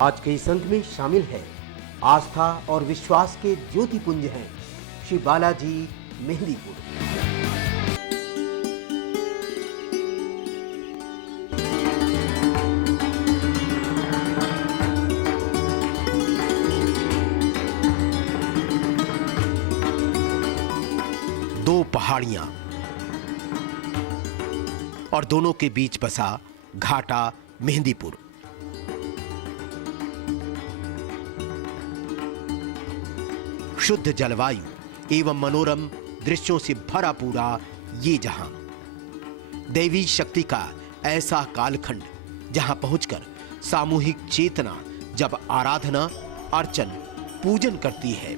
आज के इस अंक में शामिल है आस्था और विश्वास के ज्योतिपुंज हैं श्री बालाजी मेहंदीपुर। दो पहाड़ियां और दोनों के बीच बसा घाटा मेहंदीपुर। शुद्ध जलवायु एवं मनोरम दृश्यों से भरा पूरा ये जहां, दैवी शक्ति का ऐसा कालखंड जहां पहुंचकर सामूहिक चेतना जब आराधना, अर्चन, पूजन करती है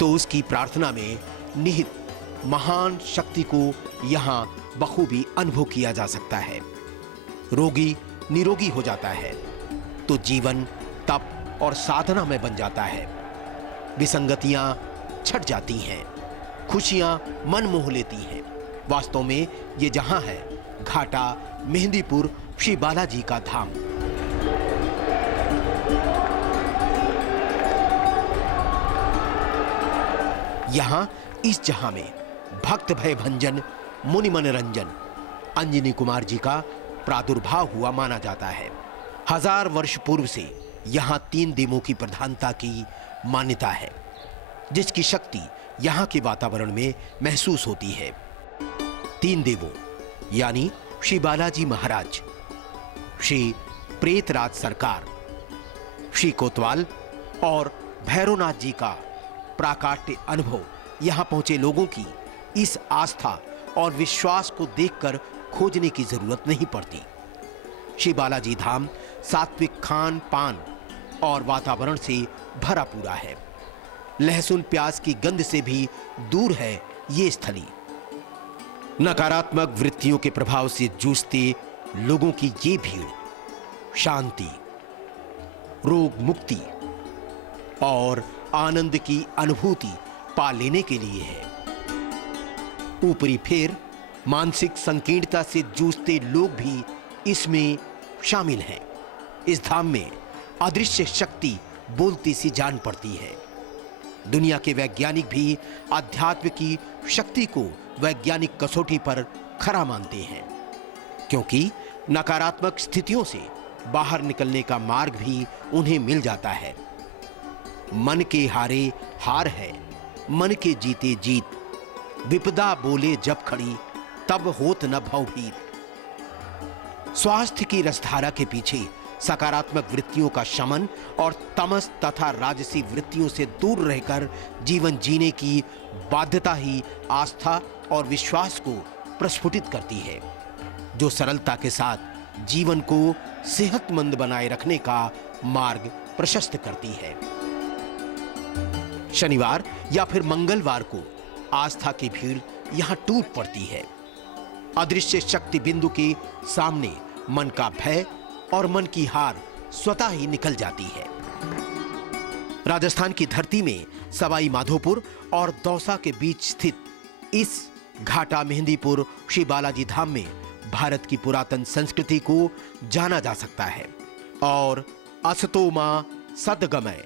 तो उसकी प्रार्थना में निहित महान शक्ति को यहां बखूबी अनुभव किया जा सकता है। रोगी निरोगी हो जाता है तो जीवन तप और साधना में बन जाता है। विसंगतियां छट जाती हैं, खुशियां मन मोह लेती हैं। वास्तव में ये जहां है घाटा मेहंदीपुर श्री बालाजी का धाम। यहां इस जहां में भक्त भय भंजन मुनि मनोरंजन अंजनी कुमार जी का प्रादुर्भाव हुआ माना जाता है। 1000 वर्ष पूर्व से यहां 3 देवों की प्रधानता की मान्यता है, जिसकी शक्ति यहां के वातावरण में महसूस होती है। 3 देवों यानी श्री बालाजी महाराज, श्री प्रेतराज सरकार, श्री कोतवाल और भैरवनाथ जी का प्राकाट्य अनुभव यहां पहुंचे लोगों की इस आस्था और विश्वास को देखकर खोजने की जरूरत नहीं पड़ती। श्री बालाजी धाम सात्विक खान पान और वातावरण से भरा पूरा है। लहसुन प्याज की गंध से भी दूर है ये स्थली। नकारात्मक वृत्तियों के प्रभाव से जूझते लोगों की ये भीड़ शांति, रोग मुक्ति और आनंद की अनुभूति पा लेने के लिए है। ऊपरी फेर मानसिक संकीर्णता से जूझते लोग भी इसमें शामिल हैं। इस धाम में अदृश्य शक्ति बोलती सी जान पड़ती है। दुनिया के वैज्ञानिक भी अध्यात्म की शक्ति को वैज्ञानिक कसौटी पर खरा मानते हैं, क्योंकि नकारात्मक स्थितियों से बाहर निकलने का मार्ग भी उन्हें मिल जाता है। मन के हारे हार है, मन के जीते जीत। विपदा बोले जब खड़ी तब होत न भवभीत। स्वास्थ्य की रसधारा के पीछे सकारात्मक वृत्तियों का शमन और तमस तथा राजसी वृत्तियों से दूर रहकर जीवन जीने की बाध्यता ही आस्था और विश्वास को प्रस्फुटित करती है, जो सरलता के साथ जीवन को सेहतमंद बनाए रखने का मार्ग प्रशस्त करती है। शनिवार या फिर मंगलवार को आस्था की भीड़ यहां टूट पड़ती है। अदृश्य शक्ति बिंदु के सामने मन का भय और मन की हार स्वतः ही निकल जाती है। राजस्थान की धरती में सवाई माधोपुर और दौसा के बीच स्थित इस घाटा मेहंदीपुर श्री बालाजी धाम में भारत की पुरातन संस्कृति को जाना जा सकता है। और असतो मां सद्गमय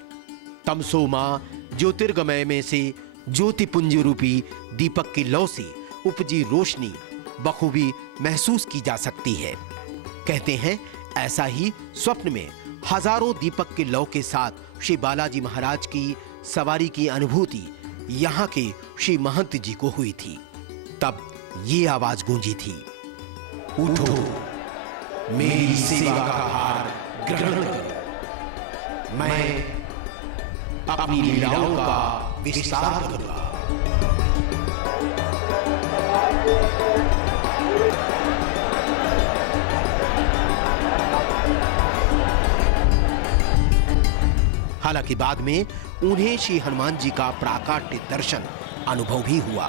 तमसो मां ज्योतिर्गमय में से ज्योतिपुंज रूपी दीपक की लौ से उपजी रोशनी बखूबी महसूस की जा सकती है। कहते हैं ऐसा ही स्वप्न में हजारों दीपक के लौ के साथ श्री बालाजी महाराज की सवारी की अनुभूति यहाँ के श्री महंत जी को हुई थी। तब ये आवाज गूंजी थी, उठो मेरी सेवा का भार ग्रहण करो, मैं अपनी लीलाओं का विस्तार करूंगा। हालांकि बाद में उन्हें श्री हनुमान जी का प्राकाट्य दर्शन अनुभव भी हुआ।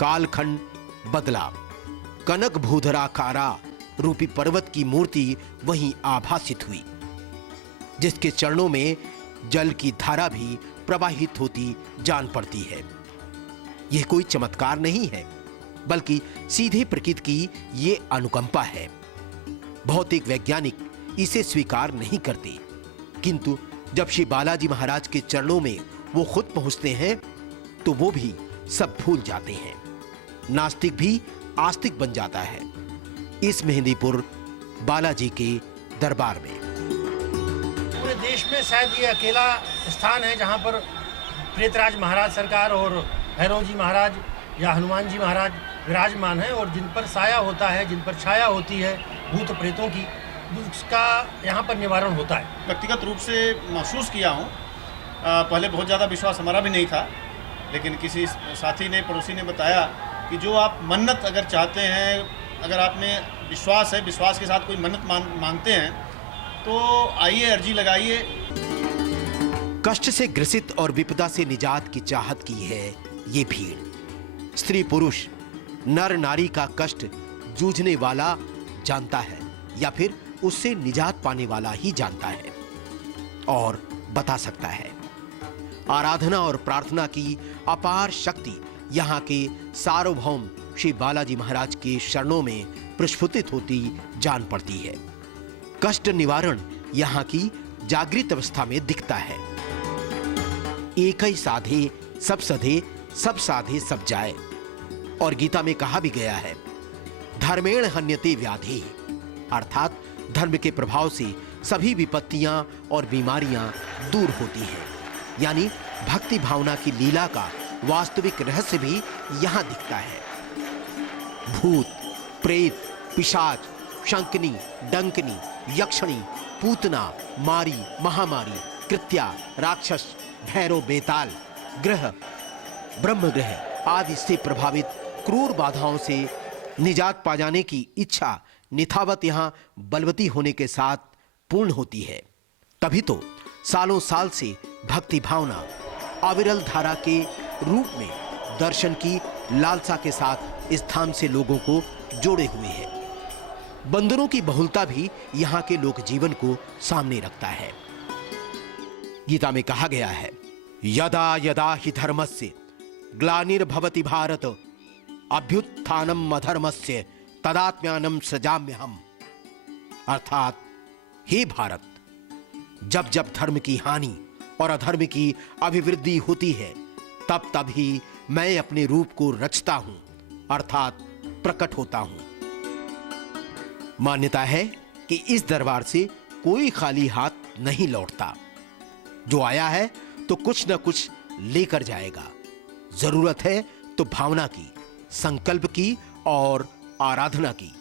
कालखंड बदला, कनक भूधराकारा रूपी पर्वत की मूर्ति वहीं आभासित हुई, जिसके चरणों में जल की धारा भी प्रवाहित होती जान पड़ती है। यह कोई चमत्कार नहीं है, बल्कि सीधे प्रकृति की ये अनुकंपा है। भौतिक वैज्ञानिक इसे स्वीकार नहीं करते, किंतु जब श्री बालाजी महाराज के चरणों में वो खुद पहुंचते हैं तो वो भी सब भूल जाते हैं। नास्तिक भी आस्तिक बन जाता है इस मेहंदीपुर बालाजी के दरबार में। पूरे देश में शायद ये अकेला स्थान है जहाँ पर प्रेतराज महाराज सरकार और भैरव जी महाराज या हनुमान जी महाराज विराजमान है, और जिन पर साया होता है, जिन पर छाया होती है भूत प्रेतों की, उसका यहाँ पर निवारण होता है। व्यक्तिगत रूप से महसूस किया हूँ। पहले बहुत ज़्यादा विश्वास हमारा भी नहीं था, लेकिन किसी साथी ने, पड़ोसी ने बताया कि जो आप मन्नत अगर चाहते हैं, अगर आप में विश्वास है, विश्वास के साथ कोई मन्नत मांगते हैं तो आइए, अर्जी लगाइए। कष्ट से ग्रसित और विपदा से निजात की चाहत की है ये भीड़। स्त्री पुरुष नर नारी का कष्ट जूझने वाला जानता है या फिर उससे निजात पाने वाला ही जानता है और बता सकता है। आराधना और प्रार्थना की अपार शक्ति यहाँ के सार्वभौम श्री बालाजी महाराज के चरणों में प्रस्फुटित होती जान पड़ती है। कष्ट निवारण यहाँ की जागृत अवस्था में दिखता है। एक ही साधे सब सधे, सब साधे सब जाए। और गीता में कहा भी गया है, धर्मेण हन्यते व्याधि, अर्थात धर्म के प्रभाव से सभी विपत्तियां और बीमारियां दूर होती हैं। यानी भक्ति भावना की लीला का वास्तविक रहस्य भी यहां दिखता है। भूत, प्रेत, पिशाच, शंकनी, डंकनी, यक्षणी, पूतना, मारी, महामारी, कृत्या, राक्षस, भैरव, बेताल, ग्रह, ब्रह्मग्रह आदि से प्रभावित क्रूर बाधाओं से निजात पा जाने की इच्छा निथावत यहाँ बलवती होने के साथ पूर्ण होती है। तभी तो सालों साल से भक्ति भावना अविरल धारा के रूप में दर्शन की लालसा के साथ इस धाम से लोगों को जोड़े हुए है। बंदरों की बहुलता भी यहाँ के लोक जीवन को सामने रखता है। गीता में कहा गया है, यदा यदा हि धर्मस्य ग्लानिर्भवति भारत अभ्युत्थानम अधर्मस्य तदात्म्यानम सृजाम्यहम्। अर्थात हे भारत, जब जब धर्म की हानि और अधर्म की अभिवृद्धि होती है तब तब ही मैं अपने रूप को रचता हूं, अर्थात प्रकट होता हूं। मान्यता है कि इस दरबार से कोई खाली हाथ नहीं लौटता। जो आया है तो कुछ न कुछ लेकर जाएगा। जरूरत है तो भावना की, संकल्प की और आराधना की।